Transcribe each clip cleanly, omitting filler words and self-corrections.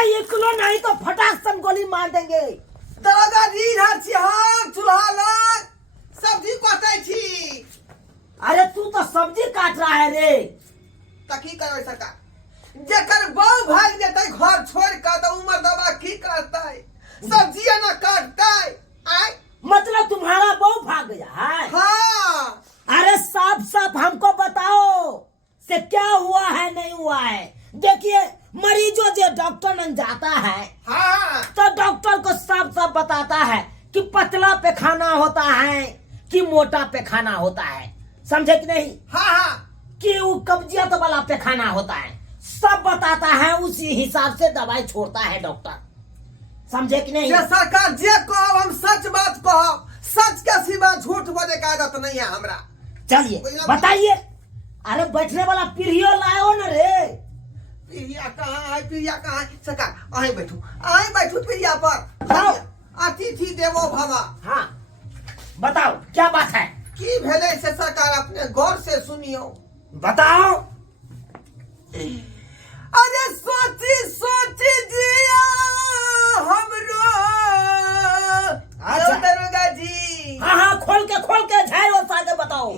अरे निकलो नहीं तो फटाक से गोली मार देंगे। दरोगा जी इधर छी हम चूल्हा लग सब्जी काटे छी। अरे तू तो सब्जी काट रहा है रे। तकी करबै सरकार, जेकर बहू भाग जेतै घर छोड़ के तो उमर दबा की करतै, सब्जी ना काटतै। आय मतलब तुम्हारा बहू भाग गया है? हाँ। अरे साफ साफ हमको बताओ से क्या हुआ है नहीं हुआ है। देखिए मरीजों जो डॉक्टर न जाता है हाँ तो डॉक्टर को साफ साफ बताता है कि पतला पे खाना होता है कि मोटा पे खाना होता है, समझे कि नहीं? हाँ हाँ कि वो कब्जियत वाला पे खाना होता है, सब बताता है, उसी हिसाब से दवाई छोड़ता है डॉक्टर, समझे कि नहीं? ये सरकार जे कहब हम सच बात कहब, सच के सिवा झूठ बोले का आदत नहीं है हमरा। चलिए बताइए। अरे बैठने वाला पीढ़ियों लाओ न रे। पीढ़िया कहाँ है, पीढ़िया कहाँ है? सरकार आए बैठू पीढ़िया पर। हाँ। अतिथि देवो भव। हाँ बताओ क्या बात है? की भेले से सरकार अपने गौर से सुनियो। बताओ। अरे सोची जिया हमरो। अच्छा। दरोगा जी। हाँ हाँ खोल के झाई और सागे बताओ।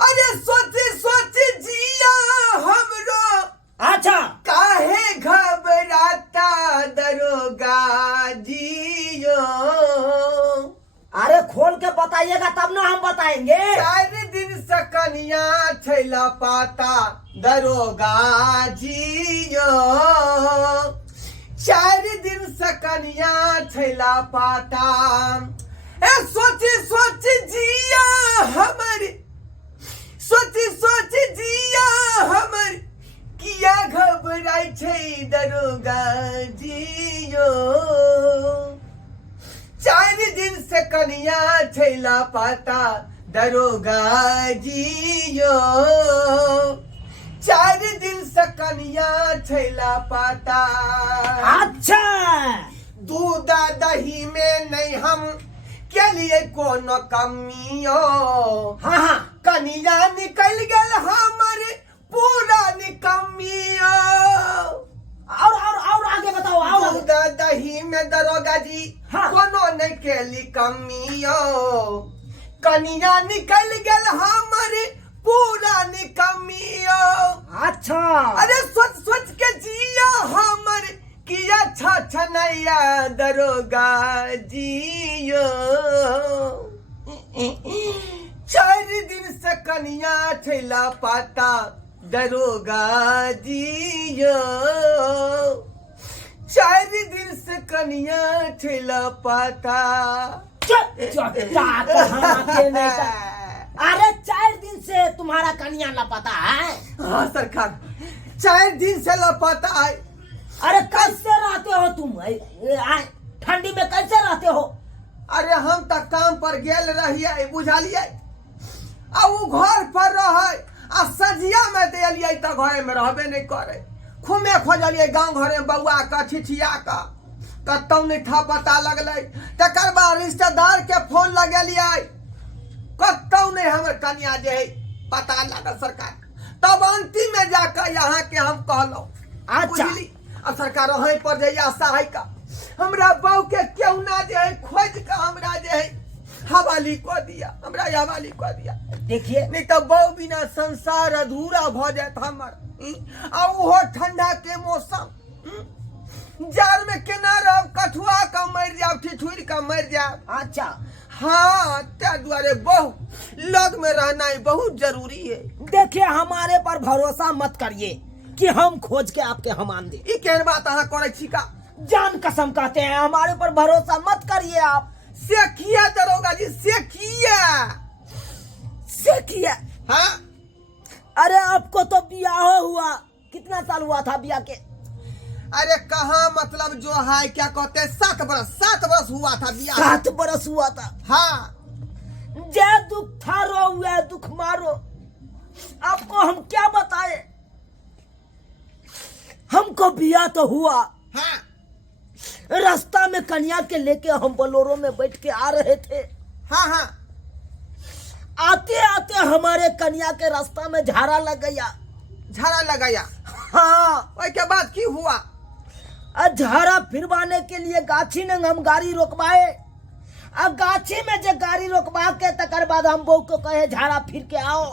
अरे सोची जिया हमरो। अच्छा काहे घबराता दरोगा जियो। अरे खोल के बताइएगा तब ना हम बताएंगे। 4 दिन से कनिया छैला पाता दरोगा जियो। 4 दिन से कनिया छैला पाता। ए सोची जिया हमर, सोची जिया हमर, किया घबराई छै दरोगा जियो। 4 दिन से कनिया छैला पाता दरोगा जियो। 4 दिन से कनिया छैला पाता। अच्छा दूध दही में नहीं हम के लिए कोनो कमियो। हाँ हाँ कनिया निकल गल हमर पूरा निकमियो। और आगे बताओ। और दूध दही में दरोगा जी हाँ। कोनो नहीं केली कमियो। कनिया निकल गल हमर पूरा निकमियो। अच्छा अरे सोच के जिया हमर किया छनैया दरोगा जियो। 4 दिन से कनिया छैला पाता दरोगा जियो। 4 दिन से कनिया छैला पाता। अरे 4 दिन से तुम्हारा कन्या लापता है? हाँ सरकार 4 दिन से लापता है। अरे कैसे रहते हो तुम ठंडी में, कैसे रहते हो? अरे हम तक काम पर गेल रहिए बुझलिए, अब वो घर पर रहे आ सजिया में दिलिए तो घरे में रहबे नहीं करे। खुमे खोजलिए गाँव घरे बउआ का छिछिया का, कतौ नहीं था पता लगले। तकर बाद रिश्तेदार के फोन लगेलिए, कतौ नहीं हमर कन्या जे है पता लगा सरकार। तब अंतिम में जाकर यहाँ के हम कहलो। अच्छा अब सरकार वहीं पर जइया सहाय का हमरा बहू के क्यों ना जे है खोज के हमरा जे है हवाली को दिया, हमरा हवाली को दिया। देखिए नहीं तो बहू बिना संसार अधूरा भ जात हमर। और वो ठंडा के मौसम, जार में केना रह कठुआ का मर जाओ, ठिठुर का मर जाओ। अच्छा हाँ त्या द्वारे बहू लग में रहना ही बहुत जरूरी है। देखिए हमारे पर भरोसा मत करिए कि हम खोज के आपके हम आन दे। ई केहन बात अहाँ करे छी का? जान कसम कहते हैं, हमारे पर भरोसा मत करिए आप। से किया दरोगा जी, से किया। हाँ अरे आपको तो ब्याह हुआ, कितना साल हुआ था ब्याह के? अरे कहाँ मतलब जो है क्या कहते हैं 7 बरस हुआ था ब्याह। 7 बरस हुआ था। हाँ जय दुख था रो हुआ दुख मारो, आपको हम क्या बताए। हमको ब्याह तो हुआ, हाँ रास्ता में कन्या के लेके हम बोलेरो में बैठ के आ रहे थे। हाँ हाँ आते आते हमारे कन्या के रास्ता में झाड़ा लग गया। झाड़ा लगाया। हाँ ओई के बाद की हुआ? झाड़ा फिरवाने के लिए गाछी ने हम गाड़ी रोकवाए। गाछी में जो गाड़ी रोकवा के तकर बाद हम बहू को कहे झाड़ा फिर के आओ।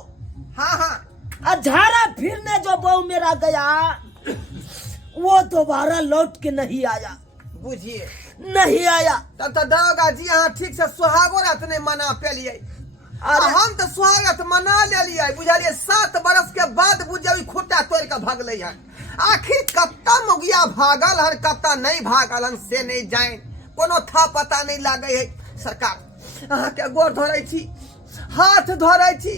हाँ हाँ। झाड़ा फिरने जो बहू मेरा गया वो दोबारा लौट के नहीं आया। बुझिए नहीं आया। तब तो दारोगा जी यहाँ ठीक से सुहागो रात नहीं मना पेलिए। अरे हम तो सुहागत मना ले लिए बुझलिए। 7 बरस के बाद बुझे खुट्टा तोड़ के भागल है। आखिर कत्ता मुगिया भागल हन कत्ता नहीं भागल हन से नहीं जाए कोनो था पता नहीं लागे है। सरकार अहाँ के गोर धोरे छी हाथ धोरे छी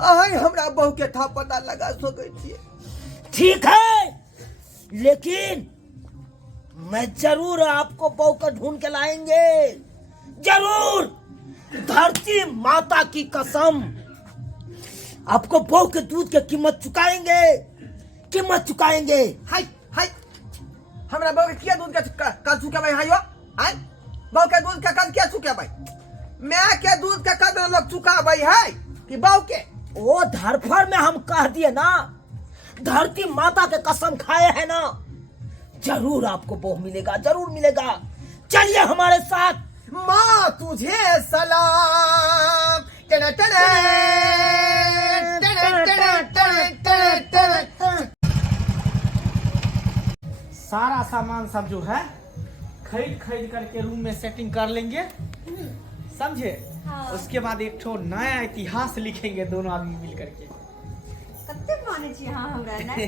अहीं हमरा बहू के था पता लगा सकै छियै। ठीक है लेकिन मैं जरूर आपको बहू को ढूंढ के लाएंगे जरूर। धरती माता की कसम आपको बहू के दूध की कीमत चुकाएंगे कीमत चुकाएंगे। हाय हाय हमरा बहू के किया दूध का कल चुके भाई हायो हाय बहू के दूध का कल क्या चुके भाई मैं के दूध का कल लोग चुका भाई है कि बहू के वो धरफर में हम कह दिए ना धरती माता के कसम खाए हैं ना जरूर आपको बहू मिलेगा जरूर मिलेगा। चलिए हमारे साथ। माँ तुझे सलाम। टन टन टन टन टन टन। सारा सामान सब जो है खरीद करके रूम में सेटिंग कर लेंगे समझे। हाँ। उसके बाद एक ठो नया इतिहास लिखेंगे दोनों आदमी मिल करके। कते माने छी हाँ हमरा ने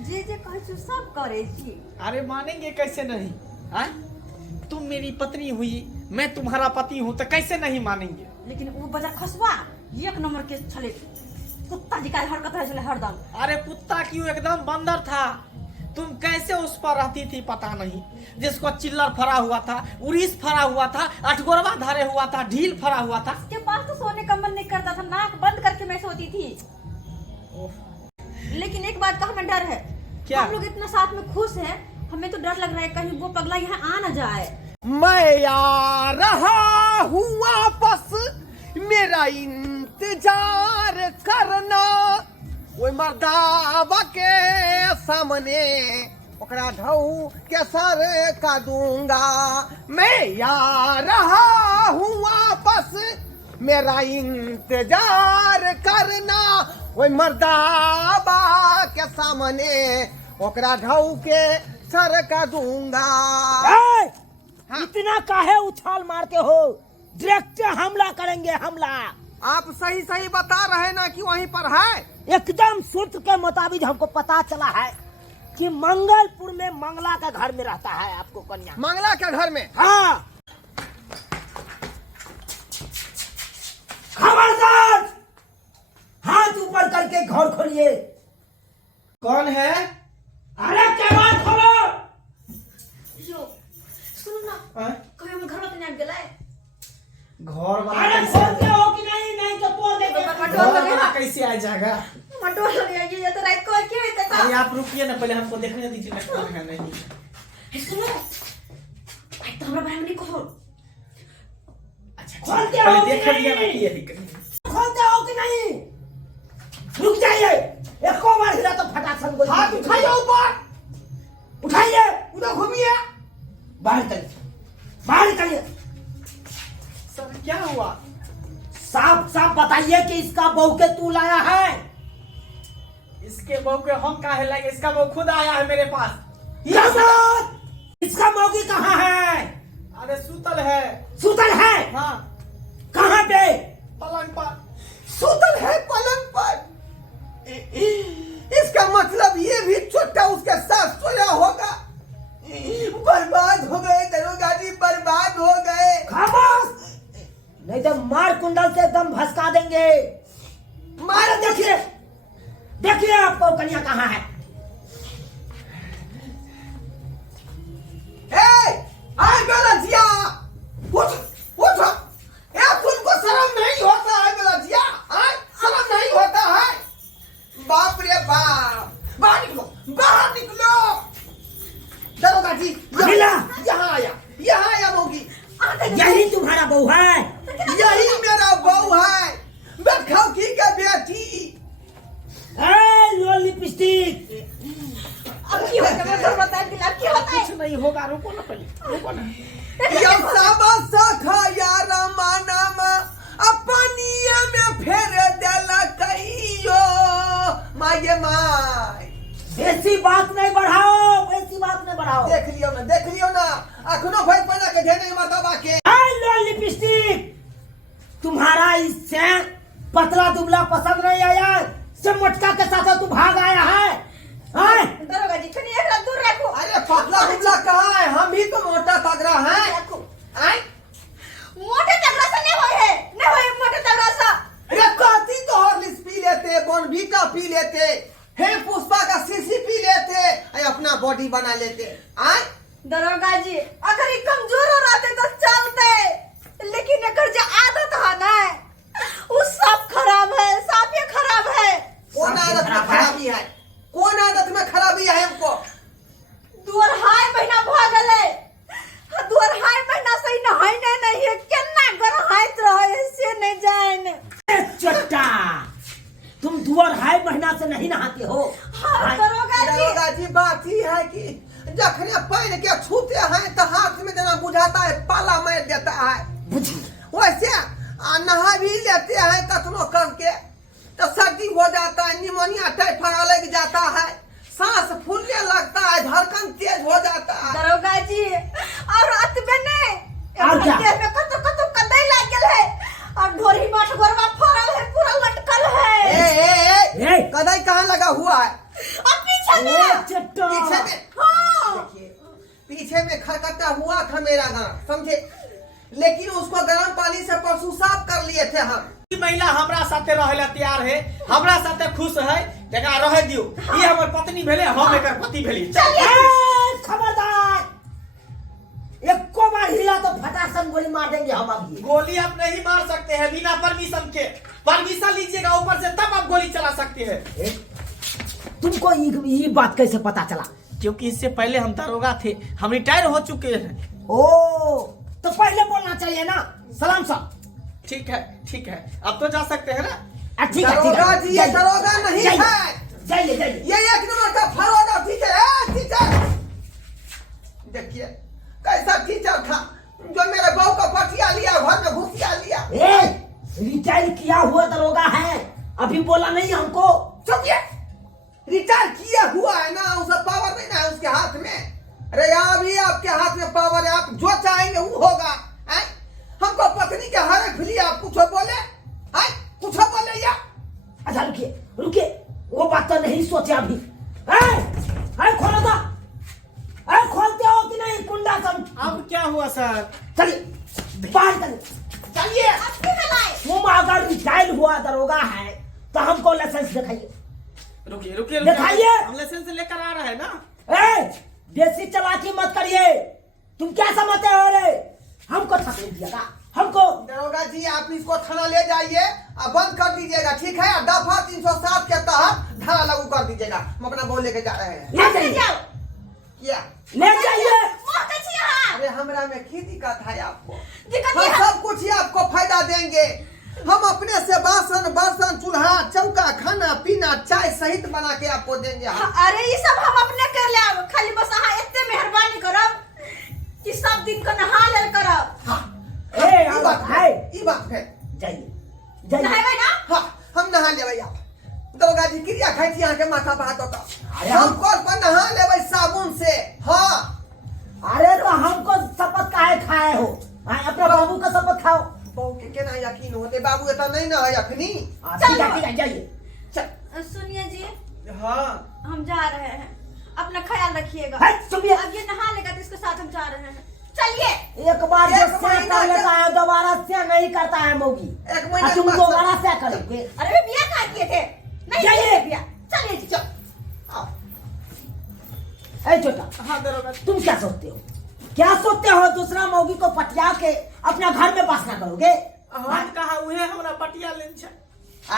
जे जे कहै छी सब करे छी। अरे मानेंगे कैसे नहीं आए? तुम मेरी पत्नी हुई मैं तुम्हारा पति हूँ तो कैसे नहीं मानेंगे। लेकिन वो बजा खसवा 1 नंबर के छले कुत्ता जी का हरकत है छले हरदम। अरे कुत्ता क्यों एकदम बंदर था। तुम कैसे उस पर रहती थी पता नहीं। जिसको चिल्लर फरा हुआ था उड़ीस फरा हुआ था अठगोरवा धरे हुआ था ढील फरा हुआ था। उसके पास तो सोने का मन नहीं करता था नाक बंद करके मैं सोती थी। लेकिन एक बात का हमें डर है क्या? हम लोग इतना साथ में खुश हैं हमें तो डर लग रहा है कहीं वो पगला यहाँ आ न जाए। मैं आ रहा हूँ वापस मेरा इंतजार करना वो मर्दावा के सामने ओकरा ढऊ के सर का दूंगा। मैं आ रहा हूँ वापस मेरा इंतजार करना वो मर्दावा के सामने ओकरा ढऊ के सर का दूंगा। हाँ। इतना काहे उछाल मारते हो डायरेक्ट हमला करेंगे हमला। आप सही सही बता रहे ना कि वहीं पर है। एकदम सूत्र के मुताबिक हमको पता चला है कि मंगलपुर में मंगला के घर में रहता है आपको कन्या। मंगला के घर में? हाँ। खबरदार हाथ ऊपर करके घर खोलिए। कौन है? अरे क्या बात खोलो। यो सुनो ना कहीं हम घर में नहीं गेला है। घर अरे खोलते हो कि नहीं नहीं तो तोड़ देंगे। कैसे आ जाएगा? मटोल लगे ये तो रात को क्या है तक। अरे आप रुकिए ना पहले हमको देखने दीजिए ना कौन है नहीं। सुनो भाई तो हमरा भाई में नहीं कहो। अच्छा खोलते पहले हो कि देख लिया ना नहीं? कि ये दिक्कत। खोलते हो कि नहीं? रुक जाइए एक को बार हिला तो फटासन बोल। हाथ उठाइए ऊपर उठाइए उधर घूमिए बाहर निकलिए बाहर निकलिए। सर क्या हुआ? साफ साफ बताइए कि इसका बहू के तू लाया है। इसके बहू के हम काहे लाएंगे? इसका बहू खुद आया है मेरे पास। इसका मौकी कहाँ है? अरे सूतल है। सुतल है? हाँ कहाँ पे? पलंग पर। सुतल है पलंग पर। इसका मतलब ये भी छोटा उसके साथ सोया होगा। बर्बाद हो गए दरोगा जी बर्बाद हो गए। खामोश नहीं तो मार कुंडल से एकदम भसका देंगे। मारो देखिए देखिए आपको कन्या कहाँ है। आए गलजिया उठ उठ तुमको शर्म नहीं होता है गलजिया? शर्म नहीं होता है? बाप रे बाप बाहर निकलो दरोगा जी यहाँ आया मोगी। यही तुम्हारा बहू है? यही मेरा बहू है बेखौकी के बेटी। लो लिपस्टिक। अब की होता है मैं तो बता दिला की होता नहीं होगा, रुको ना पहले, रुको ना। यो सब सखा यार मानम अपनिया में फेर देला कहियो माये माय। ऐसी बात नहीं बढ़ाओ, ऐसी बात नहीं बढ़ाओ। देख लियो ना अखनो भाई पना के ढेने मतबा के। हेलो लिपस्टिक, तुम्हारा इससे पतला दुबला पसंद नहीं आया, से मोटका के साथ तू भाग आया है। दरोगा जी कनी एकरा दूर रखो। अरे पतला दुबला कहाँ है, हम ही तो मोटा तगड़ा है। रखो। आय मोटे तगड़ा से नहीं होए, नहीं होए मोटे तगड़ा सा। अरे काती तो हॉर्लिक्स पी लेते, बॉर्नवीटा पी लेते, हे पुष्पा का सीसी पी लेते, अरे अपना बॉडी बना लेते। आय दरोगा जी अगर ये कमजोर हो रहते तो चलते, लेकिन एकर जो आदत है ना वो सब खराब है, सब ये खराब है। कौन आदत में खराबी है, कौन आदत में खराबी है हमको? दुअरहाय महीना भ गेले, दुअरहाय महीना से ही नहाइने नहीं है, केना गरहाइत रहे से नहीं जाने। चट्टा, तुम 2.5 महीना से नहीं नहाते हो। हाँ दरोगा जी बात ही है कि जखने पैन के छूते हैं तो हाथ में जना बुझाता है, पाला मार देता है। वैसे नहा भी लेते हैं कखनो करके तो सर्दी हो जाता है, निमोनिया टाइफाइड लग जाता है, सांस फूलने लगता है, धड़कन तेज हो जाता है। दरोगा जी और अतबे ने और क्या? देह में कतो कदई लाग गेल है और ढोरी माठ गोरवा फरल है, पूरा लटकल है। ए! कदाई कहाँ लगा हुआ है? और पीछे में चट्टा, पीछे में। हाँ देखिए, पीछे में खरकता हुआ था मेरा गाँव, समझे, लेकिन उसको गर्म पानी से परसों साफ कर लिए थे हम। ई महिला हमरा साथे रहेला तैयार है, हमरा साथे खुश है, जकरा रहे दियो। ये हमर पत्नी भेले, हम एकर पति भेली। ए, खबरदार, एको बार हिला तो फटासन गोली मार देंगे हम अभी। गोली आप नहीं मार सकते हैं बिना परमिशन के। परमिशन लीजिएगा ऊपर से, तब आप गोली चला सकते हैं। ए, तुमको ये बात कैसे पता चला? क्योंकि इससे पहले हम दरोगा थे, हम रिटायर हो चुके हैं। ओ, तो पहले बोलना चाहिए ना। सलाम साहब। ठीक है, अब तो जा सकते हैं ना। ठीक है, दरोगा जी, ये जाइए। दरोगा नहीं जाइए, है। जाइए जाइए। ये एक नंबर का फरोगा टीचर है, टीचर। देखिए कैसा टीचर था जो मेरे बहू का पटिया लिया, घर में घुसिया लिया। ए, रिटायर किया हुआ दरोगा है, अभी बोला नहीं हमको। चुपिए, रिटायर किया हुआ है ना, उसे पावर नहीं ना है उसके हाथ में। अरे यहाँ भी आपके हाथ में पावर है, आप जो चाहेंगे वो होगा। हैं? हमको पत्नी के हर एक फिली आप कुछ बोले, हैं? कुछ बोले या? अच्छा रुकिए, वो बात तो नहीं सोचे अभी। खोलो तो, खोलते हो कि नहीं कुंडा सब? अब क्या हुआ सर? चलिए बाहर चलिए। आपके हलाए तुम अगर रिटायर हुआ दरोगा है तो हमको लाइसेंस दिखाइए। रुकिए, दिखाइए। हम लाइसेंस लेकर आ रहे हैं ना। देसी चालाकी मत करिए। तुम क्या समझते हो रे? हमको ठकने दिएगा हमको? दरोगा जी आप इसको थाना ले जाइए और बंद कर दीजिएगा, ठीक है? दफा 307 के तहत धारा लागू कर दीजिएगा। हम अपना बहू लेके जा रहे हैं। ले जाइए, क्या? ले जाइए। अरे हमरा में की दिक्कत है आपको? दिक्कत हम ये है। सब कुछ ही आपको फायदा देंगे। हम अपने से बासन बर्तन चूल्हा चौका खाना पीना चाय सहित बना के आपको देंगे। अरे ये सब हम अपने कर ले, खाली बस हाँ इतने मेहरबानी करब कि सब दिन को नहा लेल करब। हाँ, ये बात है। ये बात है। जाइए नहाएगा ना? हाँ, हम नहा लेबै आप। दरोगा जी क्रिया खाई थी यहाँ के माथा पे हाथ होता। अरे हम कल पर नहा लेबै साबुन से। हाँ, अरे तो हमको शपथ काहे खाए हो? अपने बाबू का शपथ खाओ। बहू के केना यकीन होते? बाबू इतना नहीं ना है अखनी। ठीक है, जाइए। चल। सुनिए जी, हाँ, हम जा रहे हैं, अपना ख्याल रखिएगा। सुनिए, अब ये नहा लेगा तो इसके साथ हम जा रहे हैं। चलिए। एक बार जो एक से महीना कर लेता के- है दोबारा से नहीं करता है मौगी। एक महीना तुम के बाद- दोबारा से करोगे? अरे वे बिया कहाँ किए थे? नहीं चलिए। किए थे बिया। चलिए जी। चल। आओ। ए छोटा, हाँ दरोगा। तुम क्या सोचते हो? क्या सोचते हो दूसरा मौगी को पटिया के अपने घर में बसना करोगे? हम कहा उहे हमरा पटिया लेन छै।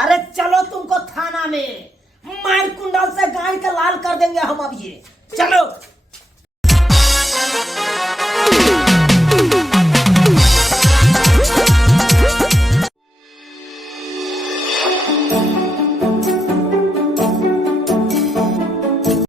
अरे चलो तुमको थाना में मार कुंडल से गाड़ के लाल कर देंगे हम अब। ये चलो।